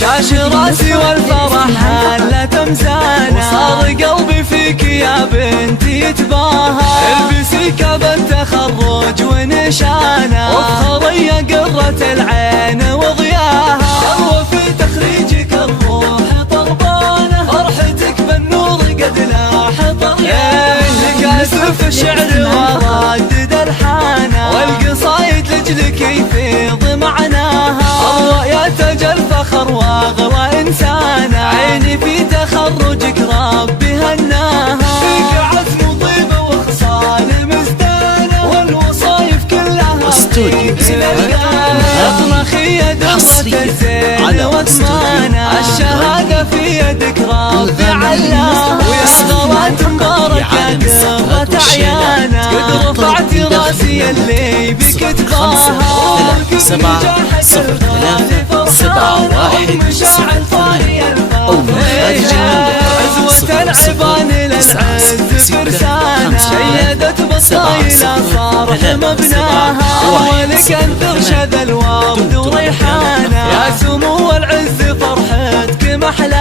شاش راسي والفرح هلا تمزانا، وصار قلبي فيك يا بنتي يتباهى. البسي كاب التخرج ونشانا، وافخري يا قرة العين وضياها. يلا في تخريجك الروح طربانة، فرحتك بالنور قد لاح طريانة. لك اسف الشعر وردد الحانة، والقصايد لجلك يفيض معناها. الله يا تاج الفخر واغلى انسانة، عيني في تخرجك ربي هناها. فيك عزم وطيبة وخصال مزدانة، والوصايف كلها فيك للقانة. اطرخي يا درة الزين وثمانة، الشهادة في يدك ربي علاها. ويا صلوات مباركة قرة عيانا، قد رفعتي راسي اللي بك تباها. 773 أو من خارج عزوة العبان للعز فرسانة، شيدت بالطايلة صارت مبناها. أولك أن ترشد الورد وريحانة، يا سمو العز فرحتك محلاها.